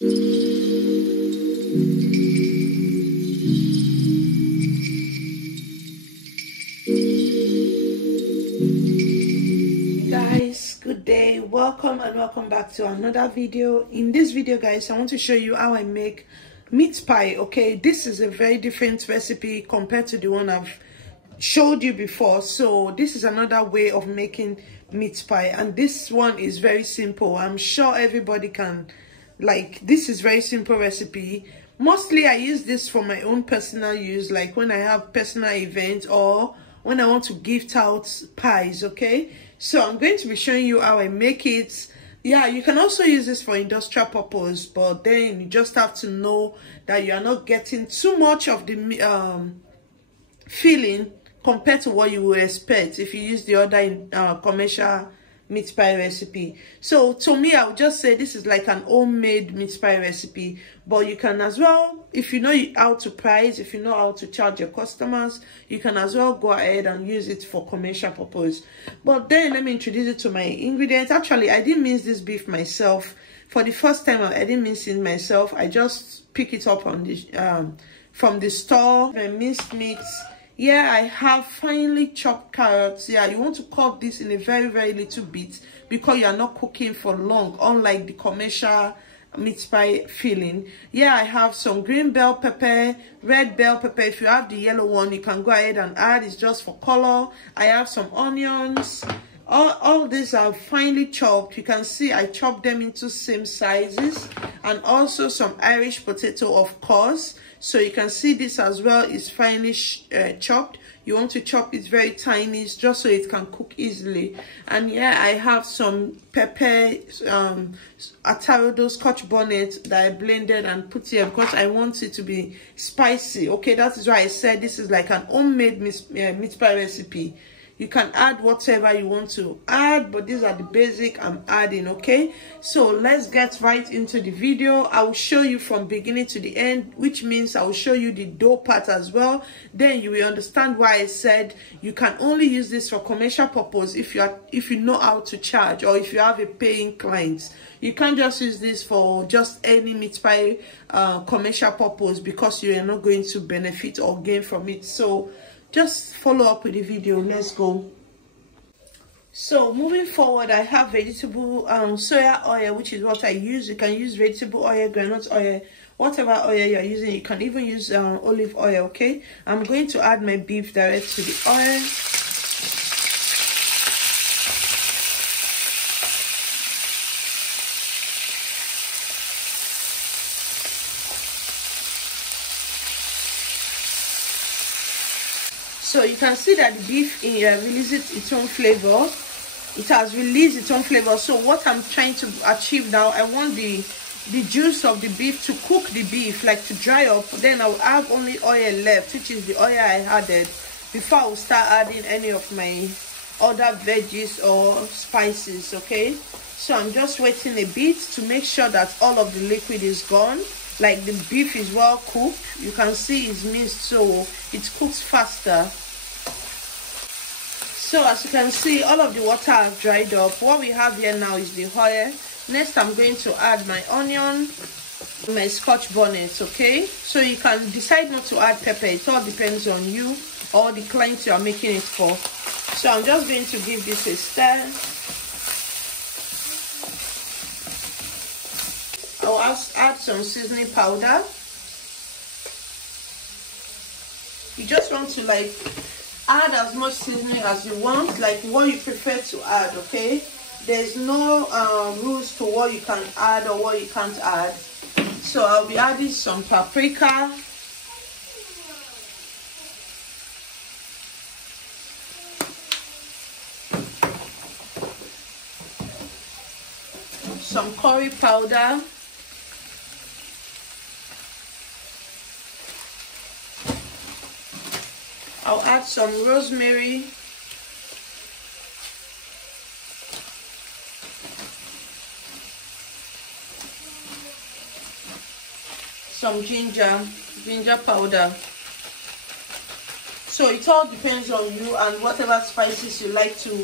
Guys, good day, welcome and welcome back to another video. In this video, guys, I want to show you how I make meat pie. Okay, this is a very different recipe compared to the one I've showed you before. So this is another way of making meat pie, and this one is very simple. I'm sure everybody can like this. Is very simple recipe. Mostly I use this for my own personal use, like when I have personal events or when I want to gift out pies. Okay, so I'm going to be showing you how I make it. Yeah, you can also use this for industrial purpose, but then you just have to know that you are not getting too much of the filling compared to what you would expect if you use the other commercial meat pie recipe. So to me, I would just say this is like an homemade meat pie recipe, but you can as well, if you know how to price, if you know how to charge your customers, you can as well go ahead and use it for commercial purpose. But then let me introduce you to my ingredients. Actually, I didn't mince this beef myself. For the first time, I didn't mince it myself. I just pick it up on the from the store. My minced meats. Yeah, I have finely chopped carrots. Yeah, you want to cut this in a very little bit because you are not cooking for long, unlike the commercial meat pie filling. Yeah, I have some green bell pepper, red bell pepper. If you have the yellow one, you can go ahead and add. It's just for color. I have some onions. All these are finely chopped. You can see I chopped them into same sizes, and also some Irish potato, of course. So you can see this as well is finely chopped. You want to chop it very tiny just so it can cook easily. And yeah, I have some pepper, atarodo, scotch bonnet that I blended and put here because I want it to be spicy. Okay, that is why I said this is like an homemade meat pie recipe. You can add whatever you want to add, but these are the basic I'm adding. Okay, so let's get right into the video. I will show you from beginning to the end, which means I will show you the dough part as well. Then you will understand why I said you can only use this for commercial purpose if you know how to charge, or if you have a paying client. You can't just use this for just any meat pie commercial purpose because you are not going to benefit or gain from it. So just follow up with the video. Let's go. So moving forward, I have vegetable soya oil, which is what I use. You can use vegetable oil, groundnut oil, whatever oil you're using. You can even use olive oil. Okay, I'm going to add my beef direct to the oil. So you can see that the beef releases its own flavor. It has released its own flavor. So what I'm trying to achieve now, I want the juice of the beef to cook the beef, like to dry up. Then I'll have only oil left, which is the oil I added before I will start adding any of my other veggies or spices. Okay, so I'm just waiting a bit to make sure that all of the liquid is gone. Like the beef is well cooked. You can see it's minced, so it cooks faster. So as you can see, all of the water has dried up. What we have here now is the oil. Next, I'm going to add my onion, my scotch bonnet. Okay, so you can decide not to add pepper. It all depends on you or the client you are making it for. So I'm just going to give this a stir. I'll add some seasoning powder. You just want to like add as much seasoning as you want, like what you prefer to add. Okay, there's no rules to what you can add or what you can't add. So I'll be adding some paprika, some curry powder, I'll add some rosemary, some ginger powder. So it all depends on you and whatever spices you like to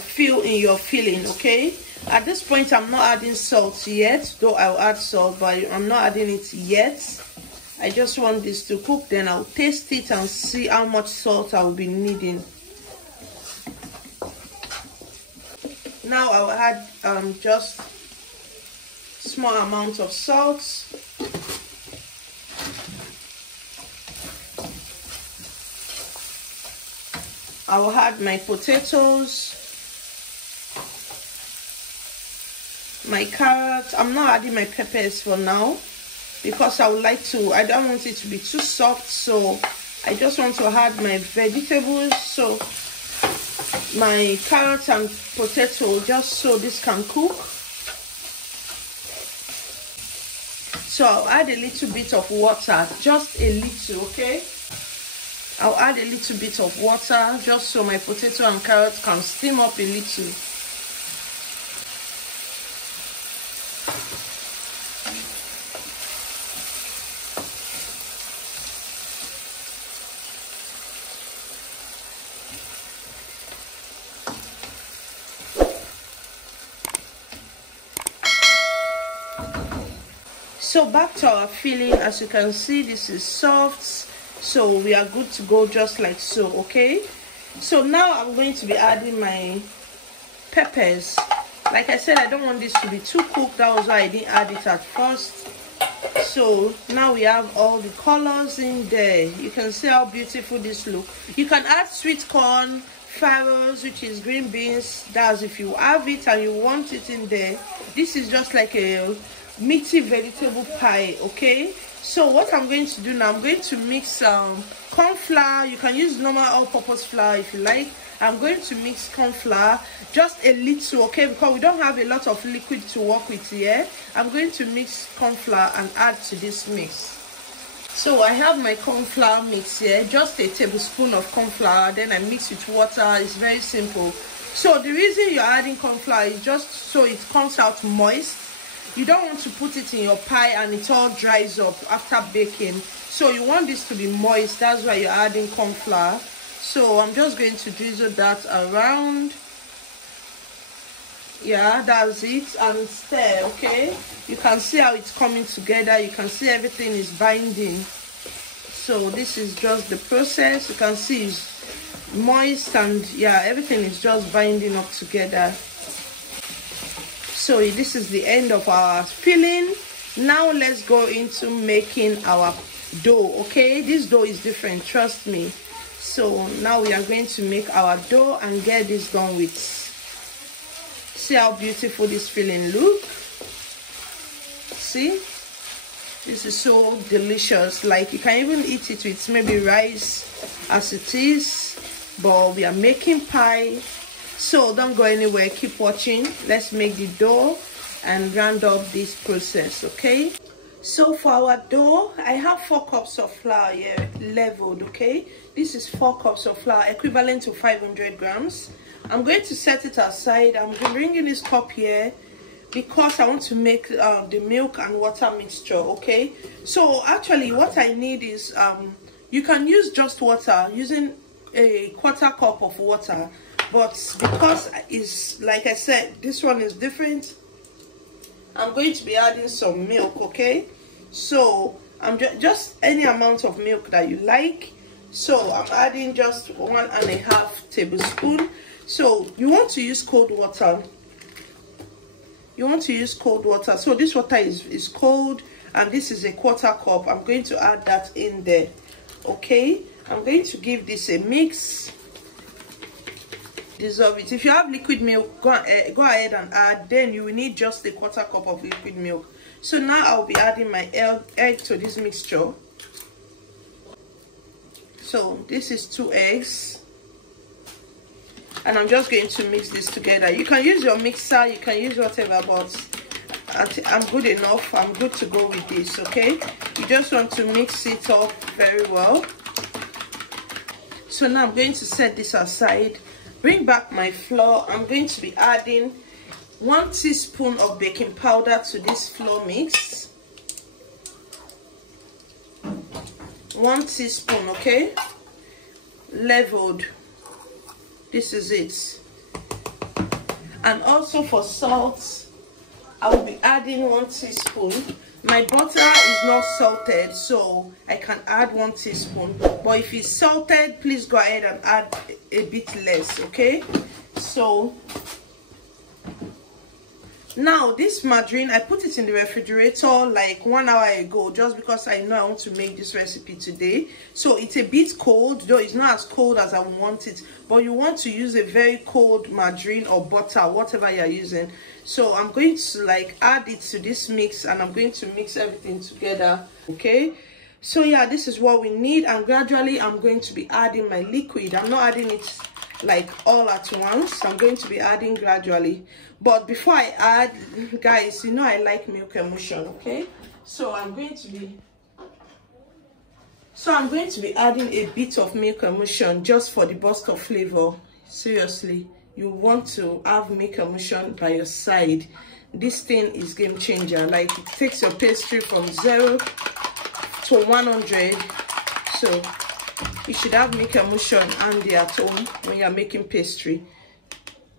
feel in your filling. Okay, At this point, I'm not adding salt yet, though I'll add salt, but I'm not adding it yet. I just want this to cook, then I'll taste it and see how much salt I will be needing. Now I'll add just small amount of salt. I'll add my potatoes, my carrots. I'm not adding my peppers for now because I would like to, I don't want it to be too soft, so I just want to add my vegetables. So my carrots and potato, just so this can cook. So I'll add a little bit of water, just a little, okay? I'll add a little bit of water just so my potato and carrots can steam up a little. So back to our filling. As you can see, this is soft, so we are good to go, just like so. Okay, so now I'm going to be adding my peppers. Like I said, I don't want this to be too cooked, that was why I didn't add it at first. So now we have all the colors in there. You can see how beautiful this look. You can add sweet corn, farros, which is green beans. That's if you have it and you want it in there. This is just like a meaty vegetable pie. Okay, so what I'm going to do now, I'm going to mix corn flour. You can use normal all-purpose flour if you like. I'm going to mix corn flour, just a little, okay, because we don't have a lot of liquid to work with here. I'm going to mix corn flour and add to this mix. So I have my corn flour mix here, just a tablespoon of corn flour, then I mix with water. It's very simple. So the reason you're adding corn flour is just so it comes out moist. You don't want to put it in your pie and it all dries up after baking. So you want this to be moist. That's why you're adding corn flour. So I'm just going to drizzle that around. Yeah, that's it. And stir, okay? You can see how it's coming together. You can see everything is binding. So this is just the process. You can see it's moist and yeah, everything is just binding up together. So this is the end of our filling. Now let's go into making our dough. Okay, this dough is different, trust me. So now we are going to make our dough and get this done with. See how beautiful this filling look. See, this is so delicious. Like you can even eat it with maybe rice as it is, but we are making pie. So don't go anywhere, keep watching. Let's make the dough and round up this process. Okay, so for our dough, I have 4 cups of flour here leveled. Okay, this is 4 cups of flour, equivalent to 500 grams. I'm going to set it aside. I'm bringing this cup here because I want to make the milk and water mixture. Okay, so actually what I need is you can use just water, using a 1/4 cup of water. But because it's, like I said, this one is different, I'm going to be adding some milk. Okay, so I'm just any amount of milk that you like. So I'm adding just 1.5 tablespoons. So you want to use cold water. You want to use cold water. So this water is cold, and this is a 1/4 cup. I'm going to add that in there. Okay, I'm going to give this a mix. Dissolve it. If you have liquid milk, go ahead and add. Then you will need just a 1/4 cup of liquid milk. So now I'll be adding my egg to this mixture. So this is 2 eggs, and I'm just going to mix this together. You can use your mixer, you can use whatever, but I'm good enough. I'm good to go with this. Okay, you just want to mix it up very well. So now I'm going to set this aside. Bring back my flour. I'm going to be adding 1 teaspoon of baking powder to this flour mix. 1 teaspoon, okay? Leveled. This is it. And also for salt, I will be adding 1 teaspoon. My butter is not salted, so I can add 1 teaspoon. But if it's salted, please go ahead and add a bit less, okay? So now this margarine, I put it in the refrigerator like 1 hour ago, just because I know I want to make this recipe today. So it's a bit cold, though it's not as cold as I want it, but you want to use a very cold margarine or butter, whatever you're using. So I'm going to like add it to this mix, and I'm going to mix everything together, okay? So yeah, this is what we need, and gradually I'm going to be adding my liquid. I'm not adding it like all at once. I'm going to be adding gradually. But before I add, guys, you know I like milk emulsion, okay? So I'm going to be adding a bit of milk emulsion just for the burst of flavor. Seriously, you want to have milk emulsion by your side. This thing is game changer. Like, it takes your pastry from 0 to 100. So you should have milk emulsion handy at home when you're making pastry.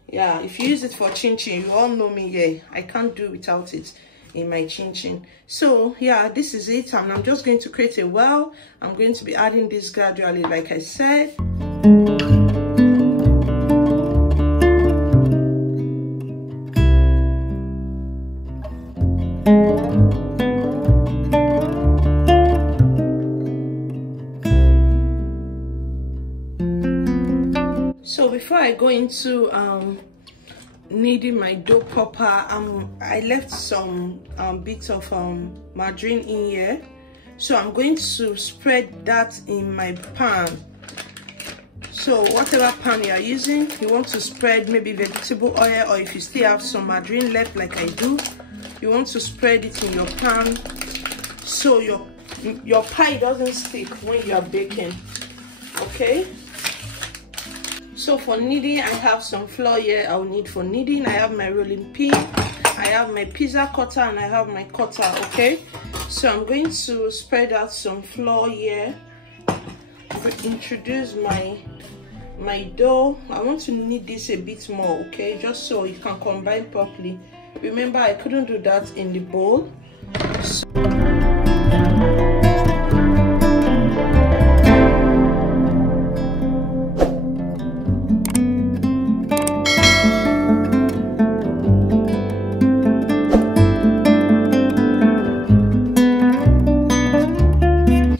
Yeah, if you use it for chinchin, you all know me, yeah, I can't do without it in my chinchin. So yeah, this is it, and I'm just going to create a well. I'm going to be adding this gradually, like I said. So before I go into kneading my dough proper, I left some bits of margarine in here, so I'm going to spread that in my pan. So whatever pan you are using, you want to spread maybe vegetable oil, or if you still have some margarine left like I do, you want to spread it in your pan so your pie doesn't stick when you are baking, okay? So for kneading, I have some flour here I'll need for kneading. I have my rolling pin, I have my pizza cutter, and I have my cutter, okay? So I'm going to spread out some flour here. Introduce my dough. I want to knead this a bit more, okay? Just so it can combine properly. Remember, I couldn't do that in the bowl.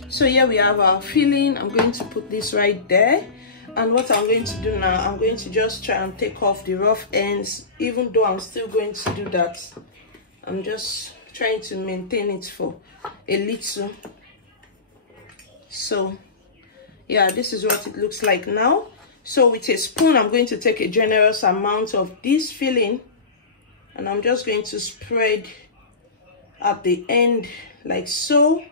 So here we have our filling. I'm going to put this right there, and what I'm going to do now, I'm going to just try and take off the rough ends, even though I'm still going to do that. I'm just trying to maintain it for a little. So yeah, this is what it looks like now. So with a spoon, I'm going to take a generous amount of this filling, and I'm just going to spread at the end like so.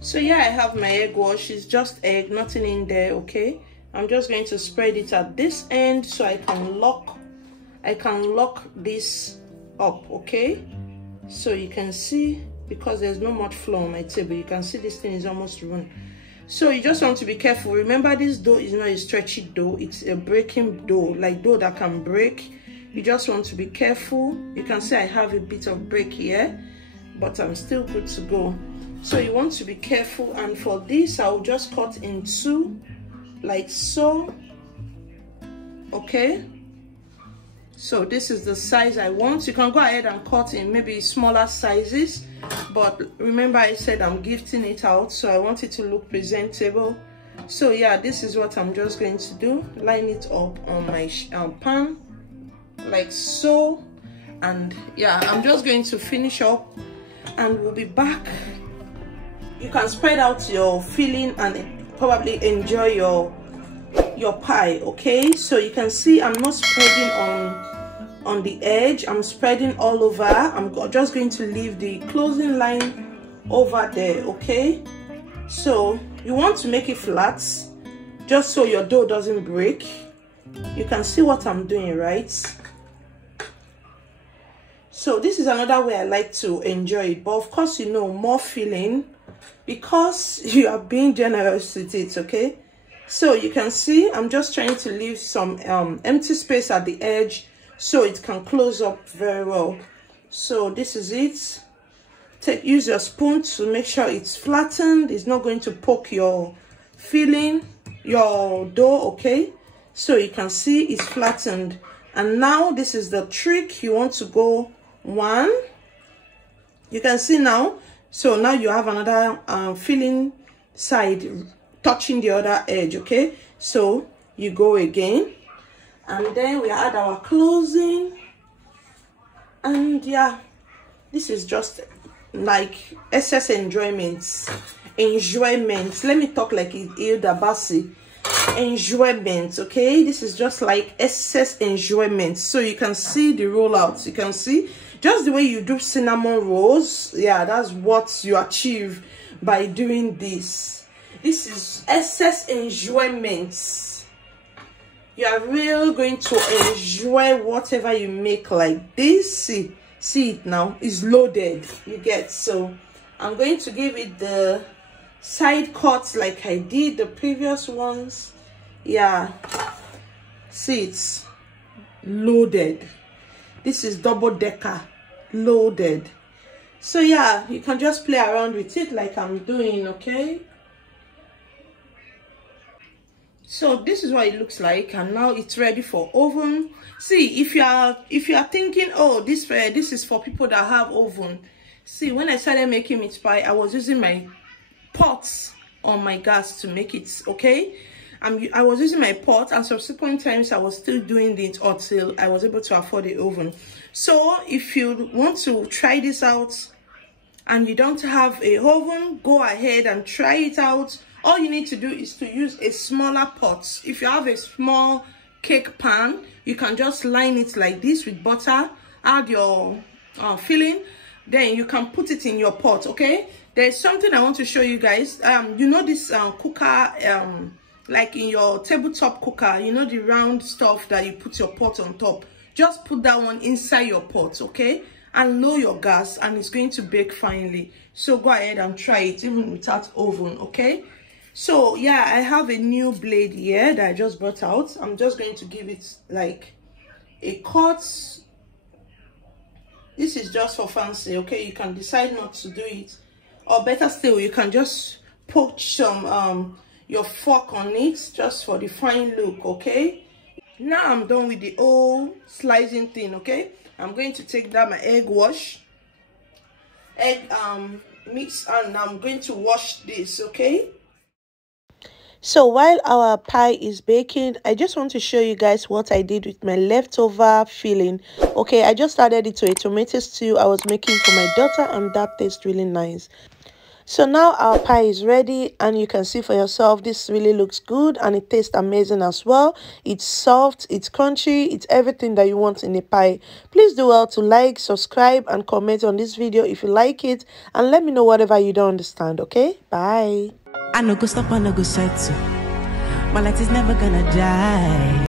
So yeah, I have my egg wash. It's just egg, nothing in there, okay? I'm just going to spread it at this end so I can lock this up, okay? So you can see, because there's not much flour on my table, you can see this thing is almost ruined. So you just want to be careful. Remember, this dough is not a stretchy dough, it's a breaking dough, like dough that can break. You just want to be careful. You can see I have a bit of break here, but I'm still good to go. So you want to be careful, and for this I'll just cut in two like so, okay? So this is the size I want. You can go ahead and cut in maybe smaller sizes, but remember I said I'm gifting it out, so I want it to look presentable. So yeah, this is what I'm just going to do. Line it up on my pan like so, and yeah, I'm just going to finish up, and we'll be back. You can spread out your filling and probably enjoy your pie, okay? So you can see I'm not spreading on the edge, I'm spreading all over. I'm just going to leave the closing line over there, okay? So you want to make it flat just so your dough doesn't break. You can see what I'm doing, right? So this is another way I like to enjoy it, but of course, you know, more filling because you are being generous with it. Okay, so you can see I'm just trying to leave some empty space at the edge so it can close up very well. So this is it. Use your spoon to make sure it's flattened. It's not going to poke your filling, your dough. Okay, so you can see it's flattened. And now this is the trick. You want to go one. You can see now. So now you have another filling side touching the other edge. Okay, so you go again, and then we add our closing. And yeah, this is just like excess enjoyment. Let me talk like Hilda Bassi. Enjoyment. Okay, this is just like excess enjoyment. So you can see the rollouts. You can see just the way you do cinnamon rolls. Yeah, that's what you achieve by doing this. This is excess enjoyment. You are really going to enjoy whatever you make like this. See it now, it's loaded, you get. So I'm going to give it the side cuts like I did the previous ones. Yeah, see, it's loaded. This is double decker loaded. So yeah, you can just play around with it like I'm doing. Okay, so this is what it looks like, and now it's ready for oven. See, if you are thinking, oh, this is for people that have oven. See, when I started making meat pie, I was using my pots on my gas to make it. Okay, I was using my pot, and subsequent times I was still doing it until I was able to afford the oven. So if you want to try this out and you don't have a oven, go ahead and try it out. All you need to do is to use a smaller pot. If you have a small cake pan, you can just line it like this with butter, add your filling, then you can put it in your pot. Okay, there's something I want to show you guys. You know this cooker, like in your tabletop cooker, you know the round stuff that you put your pot on top. Just put that one inside your pot, okay, and lower your gas, and it's going to bake finely. So go ahead and try it even without oven. Okay, so yeah, I have a new blade here that I just brought out. I'm just going to give it like a cut. This is just for fancy. Okay, you can decide not to do it, or better still, you can just poke some your fork on it just for the fine look. Okay, now I'm done with the whole slicing thing. Okay, I'm going to take down my egg mix, and I'm going to wash this. Okay, so while our pie is baking, I just want to show you guys what I did with my leftover filling. Okay, I just added it to a tomato stew I was making for my daughter, and that tastes really nice. So now our pie is ready, and you can see for yourself, this really looks good and it tastes amazing as well. It's soft, it's crunchy, it's everything that you want in a pie. Please do well to like, subscribe, and comment on this video if you like it, and let me know whatever you don't understand. Okay, bye. I no go stop, I no go settle. My light is never gonna die.